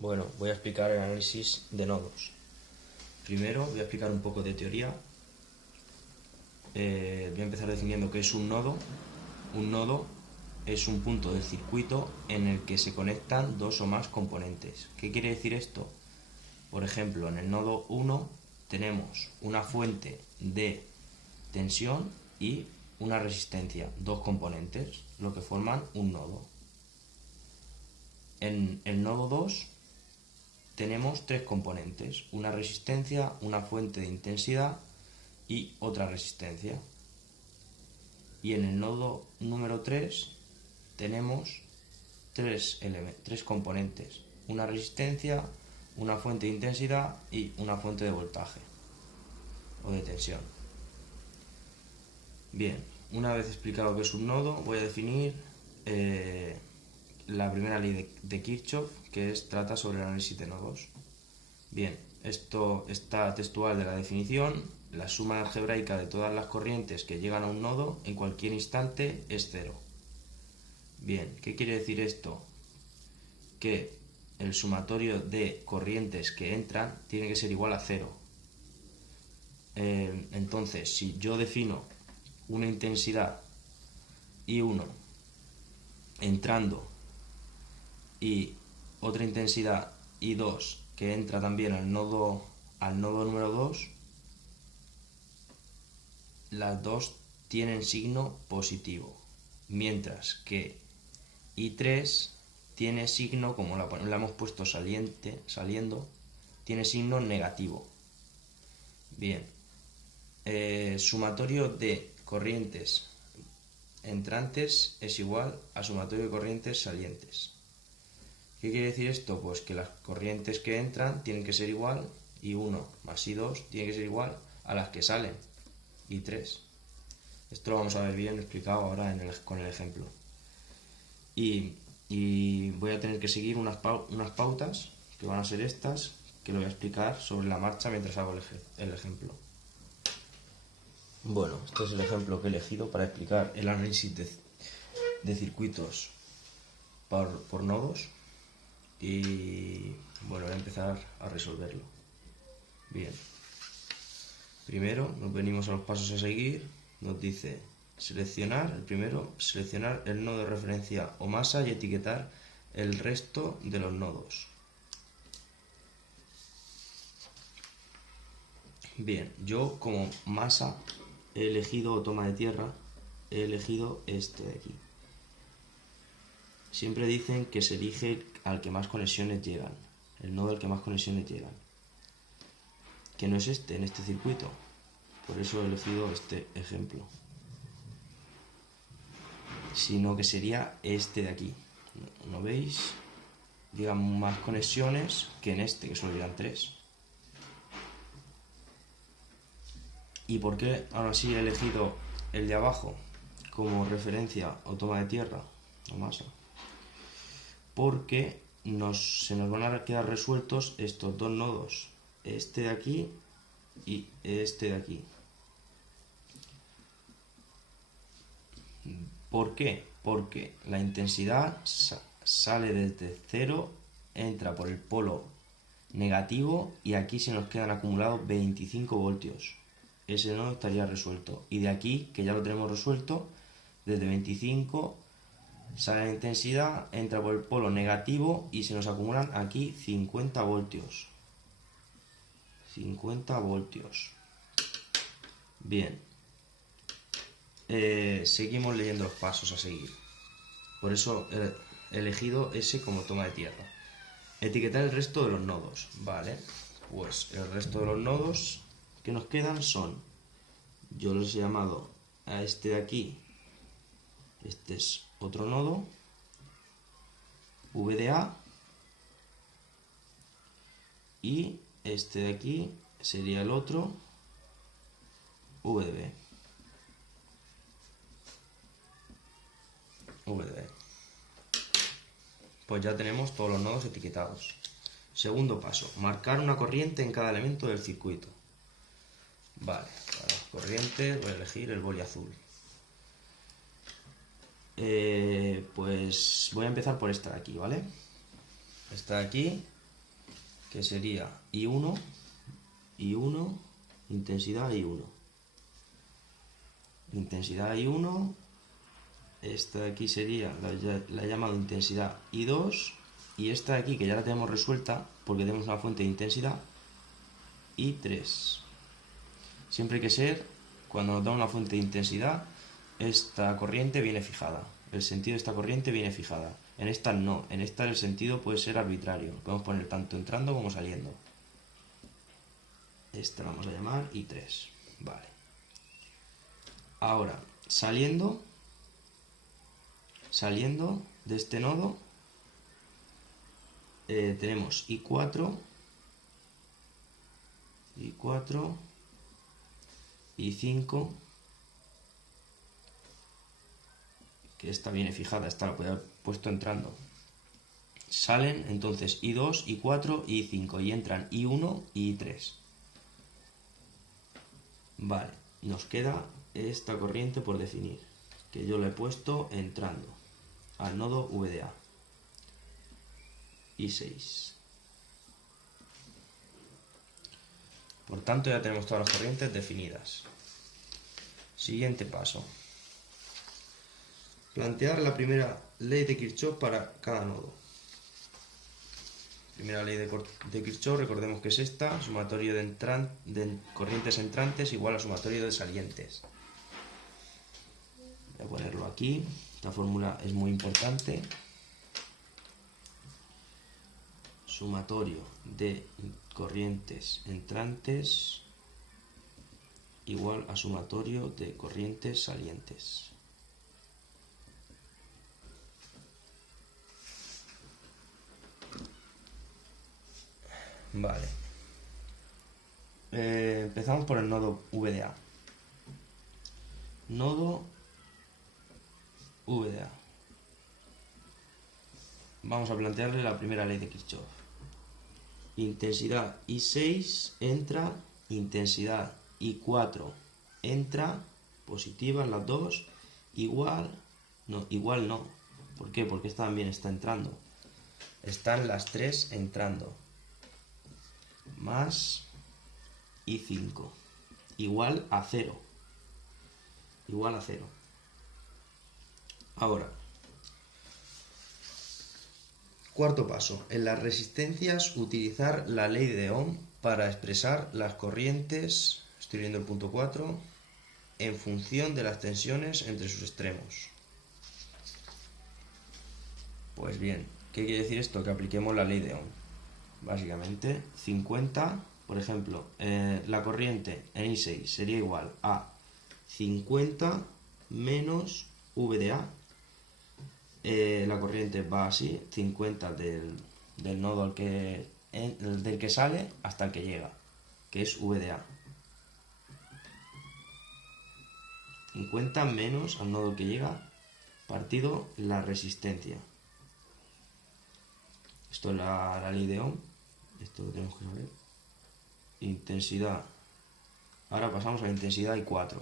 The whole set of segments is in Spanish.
Bueno, voy a explicar el análisis de nodos. Primero voy a explicar un poco de teoría. Voy a empezar definiendo qué es un nodo. Un nodo es un punto del circuito en el que se conectan dos o más componentes. ¿Qué quiere decir esto? Por ejemplo, en el nodo 1 tenemos una fuente de tensión y una resistencia, dos componentes, lo que forman un nodo. En el nodo 2 tenemos tres componentes, una resistencia, una fuente de intensidad y otra resistencia. Y en el nodo número 3 tenemos tres componentes, una resistencia, una fuente de intensidad y una fuente de voltaje o de tensión. Bien, una vez explicado qué es un nodo, voy a definir la primera ley de Kirchhoff, que trata sobre el análisis de nodos. Bien, esto está textual de la definición. La suma algebraica de todas las corrientes que llegan a un nodo en cualquier instante es cero. Bien, ¿qué quiere decir esto? Que el sumatorio de corrientes que entran tiene que ser igual a cero. Entonces, si yo defino una intensidad I1 entrando y otra intensidad I2 que entra también al nodo número 2, las dos tienen signo positivo, mientras que I3 tiene signo, como la hemos puesto saliendo, tiene signo negativo. Bien, sumatorio de corrientes entrantes es igual a sumatorio de corrientes salientes. ¿Qué quiere decir esto? Pues que las corrientes que entran tienen que ser igual, I1 más I2 tiene que ser igual a las que salen, I3. Esto lo vamos a ver bien explicado ahora con el ejemplo. Y voy a tener que seguir unas pautas, que van a ser estas, que lo voy a explicar sobre la marcha mientras hago el ejemplo. Bueno, este es el ejemplo que he elegido para explicar el análisis de circuitos por nodos. Y bueno, voy a empezar a resolverlo. Bien, primero nos venimos a los pasos a seguir. Nos dice seleccionar el nodo de referencia o masa y etiquetar el resto de los nodos. Bien, yo como masa he elegido, o toma de tierra, he elegido este de aquí. Siempre dicen que se elige al que más conexiones llegan, el nodo al que más conexiones llegan, que no es este en este circuito, por eso he elegido este ejemplo, sino que sería este de aquí. ¿No veis? Llegan más conexiones que en este, que solo llegan 3. ¿Y por qué ahora sí he elegido el de abajo como referencia o toma de tierra o masa? Porque se nos van a quedar resueltos estos dos nodos, este de aquí y este de aquí. ¿Por qué? Porque la intensidad sale desde 0, entra por el polo negativo y aquí se nos quedan acumulados 25 voltios. Ese nodo estaría resuelto. Y de aquí, que ya lo tenemos resuelto, desde 25 sale la intensidad, entra por el polo negativo y se nos acumulan aquí 50 voltios. 50 voltios. Bien. Seguimos leyendo los pasos a seguir. Por eso he elegido ese como toma de tierra. Etiquetar el resto de los nodos. Vale. Pues el resto de los nodos que nos quedan son, yo los he llamado a este de aquí, este es otro nodo, VDA, y este de aquí sería el otro, VDB. Pues ya tenemos todos los nodos etiquetados. Segundo paso, marcar una corriente en cada elemento del circuito. Vale, para las corrientes voy a elegir el boli azul. Pues voy a empezar por esta de aquí, ¿vale? Esta de aquí que sería I1, I1, intensidad I1. Intensidad I1, esta de aquí sería, la he llamado intensidad I2, y esta de aquí, que ya la tenemos resuelta, porque tenemos una fuente de intensidad, I3. Siempre hay que ser, cuando nos da una fuente de intensidad, esta corriente viene fijada. El sentido de esta corriente viene fijada. En esta no, en esta el sentido puede ser arbitrario. Lo podemos poner tanto entrando como saliendo. Esta la vamos a llamar I3. Vale. Ahora, saliendo de este nodo, tenemos I4, I5, que esta viene fijada, esta la podía haber puesto entrando. Salen entonces I2, I4 y I5 y entran I1 y I3. Vale, nos queda esta corriente por definir, que yo la he puesto entrando al nodo VDA. I6. Por tanto, ya tenemos todas las corrientes definidas. Siguiente paso. Plantear la primera ley de Kirchhoff para cada nodo. Primera ley de Kirchhoff, recordemos que es esta: sumatorio de corrientes entrantes igual a sumatorio de salientes. Voy a ponerlo aquí. Esta fórmula es muy importante. Sumatorio de corrientes entrantes igual a sumatorio de corrientes salientes. Vale. Empezamos por el nodo VDA. Nodo VDA. Vamos a plantearle la primera ley de Kirchhoff. Intensidad I6 entra, intensidad I4 entra, positivas las dos, igual no. ¿Por qué? Porque esta también está entrando. Están las tres entrando. Más I5 igual a 0. Igual a 0. Ahora, cuarto paso. En las resistencias, utilizar la ley de Ohm para expresar las corrientes, estoy viendo el punto 4, en función de las tensiones entre sus extremos. Pues bien, ¿qué quiere decir esto? Que apliquemos la ley de Ohm. Básicamente, 50, por ejemplo, la corriente en I6 sería igual a 50 menos VDA. La corriente va así, 50 del nodo del que sale hasta el que llega, que es VDA. 50 menos al nodo que llega, partido la resistencia. Esto es la ley de Ohm. Esto lo tenemos que saber. Intensidad. Ahora pasamos a la intensidad I4,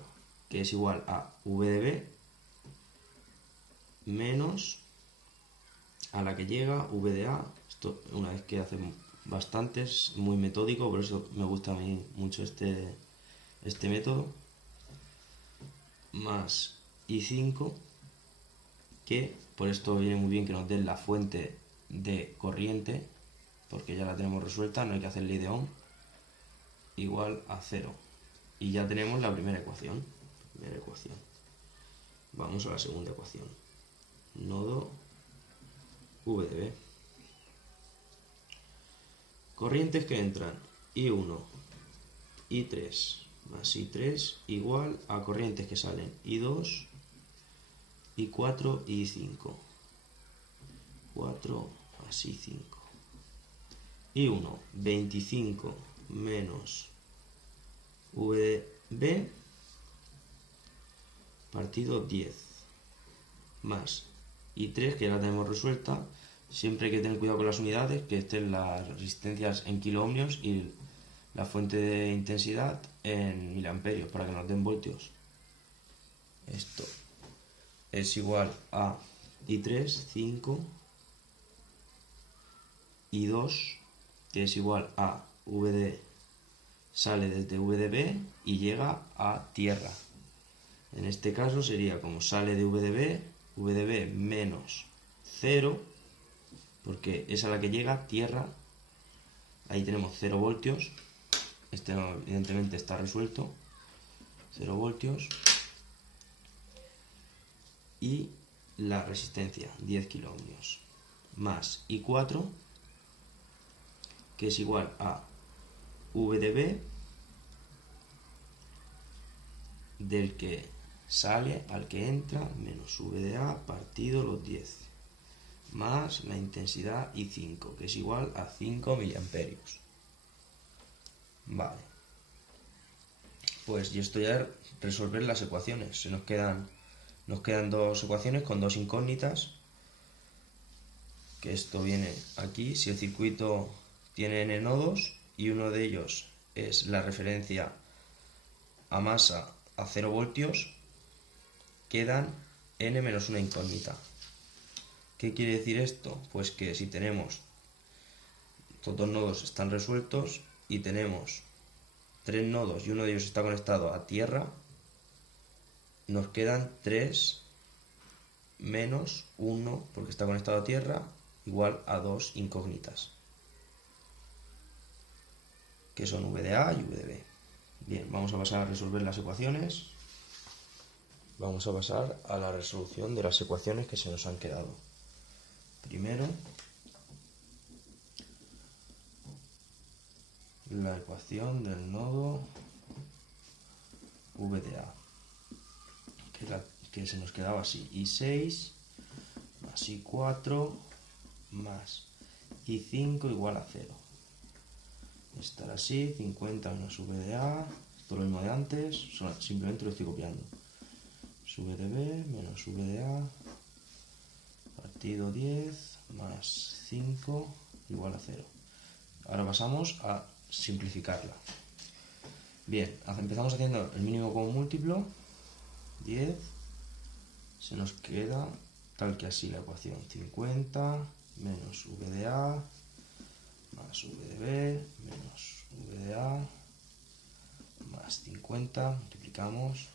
que es igual a V de B menos a la que llega V de A. Esto, una vez que hacemos bastantes, muy metódico, por eso me gusta a mí mucho este método. Más I5, que por esto viene muy bien que nos den la fuente de corriente, porque ya la tenemos resuelta, no hay que hacer ley de Ohm, igual a 0. Y ya tenemos la primera ecuación. Vamos a la segunda ecuación. Nodo V de B. Corrientes que entran I1, I3 más I3 igual a corrientes que salen I2, I4 y I5. 4 más I5. I1, 25 menos VB partido 10 más I3, que ya la tenemos resuelta. Siempre hay que tener cuidado con las unidades, que estén las resistencias en kiloohmios y la fuente de intensidad en miliamperios para que nos den voltios. Esto es igual a I3, 5, I2, que es igual a VD, sale desde VDB y llega a tierra. En este caso sería como sale de VDB menos 0, porque es a la que llega tierra. Ahí tenemos 0 voltios. Este evidentemente está resuelto. 0 voltios. Y la resistencia, 10 kiloohmios. Más I4, que es igual a VDB del que sale al que entra menos VDA partido los 10 más la intensidad I5, que es igual a 5 miliamperios. Vale, pues y esto ya es resolver las ecuaciones. Nos quedan dos ecuaciones con dos incógnitas, que esto viene aquí. Si el circuito tiene n nodos y uno de ellos es la referencia a masa a 0 voltios, quedan n menos una incógnita. ¿Qué quiere decir esto? Pues que si tenemos estos dos nodos están resueltos y tenemos 3 nodos y uno de ellos está conectado a tierra, nos quedan 3 menos 1 porque está conectado a tierra igual a 2 incógnitas, que son VDA y VDB. Bien, vamos a pasar a resolver las ecuaciones. Vamos a pasar a la resolución de las ecuaciones que se nos han quedado. Primero, la ecuación del nodo VDA, que se nos quedaba así: I6 más I4 más I5 igual a 0. Estará así: 50 menos VDA, esto es lo mismo de antes, simplemente lo estoy copiando. VDB menos VDA partido 10 más 5 igual a 0. Ahora pasamos a simplificarla. Bien, empezamos haciendo el mínimo común múltiplo, 10, se nos queda tal que así la ecuación: 50 menos VDA más VDB menos VDA más 50, multiplicamos,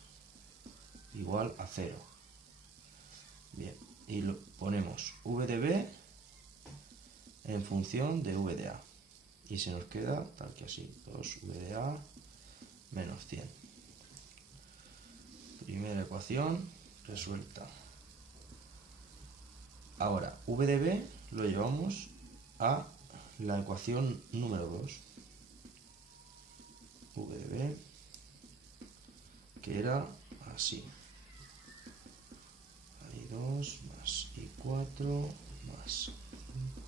igual a 0. Bien, y lo ponemos VDB en función de VDA y se nos queda tal que así: 2 VDA menos 100. Primera ecuación resuelta. Ahora, VDB lo llevamos a la ecuación número 2. VDB, que era así: I2 más I4 más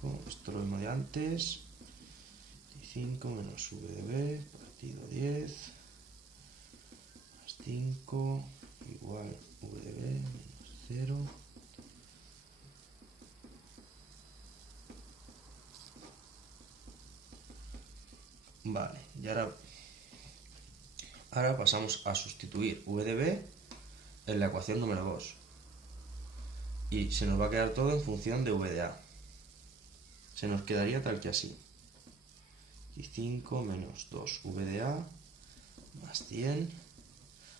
5, esto lo mismo de antes, I5 menos VDB partido 10 más 5 igual VDB menos 0. Vale, y ahora pasamos a sustituir VDB en la ecuación número 2. Y se nos va a quedar todo en función de VDA. Se nos quedaría tal que así: I5 menos 2 VDA más 100.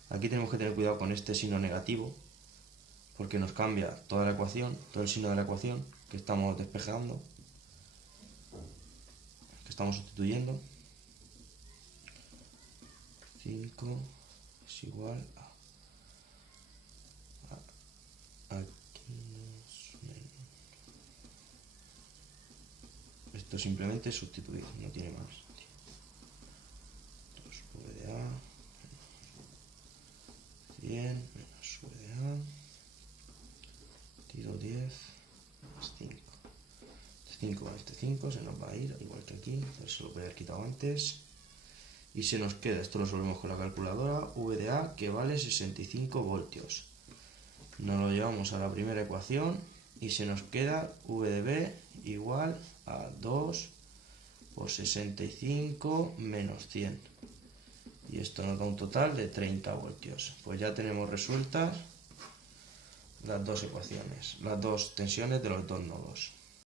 Aquí tenemos que tener cuidado con este signo negativo, porque nos cambia toda la ecuación, todo el signo de la ecuación que estamos despejando, que estamos sustituyendo. 5 es igual a esto simplemente es sustituir, no tiene más. 2 VDA 100 menos VDA partido 10 más 5. Este 5 con este 5 se nos va a ir, igual que aquí, eso lo podía haber quitado antes. Y se nos queda, esto lo resolvemos con la calculadora, VDA, que vale 65 voltios. Nos lo llevamos a la primera ecuación y se nos queda VDB igual a 2 por 65 menos 100. Y esto nos da un total de 30 voltios. Pues ya tenemos resueltas las dos ecuaciones, las dos tensiones de los dos nodos.